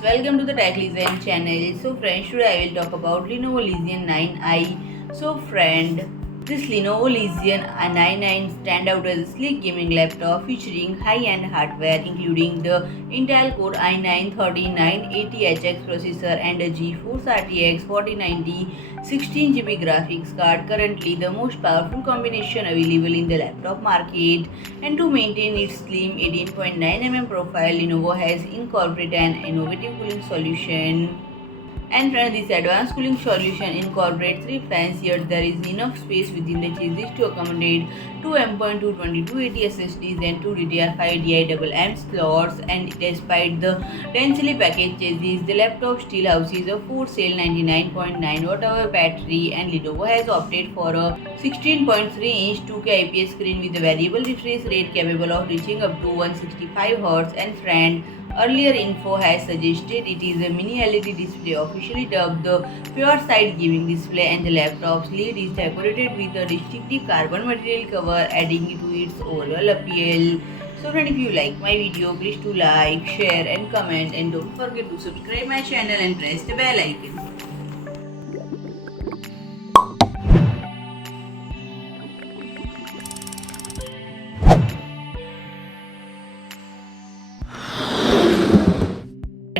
friends, welcome to the Tech Legion channel. So friends, today I will talk about Lenovo Legion 9i. This Lenovo Legion i9 stand out as a sleek gaming laptop featuring high-end hardware including the Intel Core i9-13980HX processor and a GeForce RTX 4090 16GB graphics card, currently the most powerful combination available in the laptop market. And to maintain its slim 18.9mm profile, Lenovo has incorporated an innovative cooling solution. And friends, this advanced cooling solution incorporates three fans, yet there is enough space within the chassis to accommodate two M.2 2280 SSDs and two DDR5 DIMM slots. And despite the densely packaged chassis, the laptop still houses a 4-cell 99.9 Wh battery, and Lenovo has opted for a 16.3-inch 2K IPS screen with a variable refresh rate capable of reaching up to 165Hz. And friend, earlier info has suggested it is a mini LED display, officially dubbed the PureSight Gaming display, and the laptop's lid is decorated with a distinctive carbon material cover, adding to its overall appeal. So friend, if you like my video, please do like, share and comment, and don't forget to subscribe my channel and press the bell icon.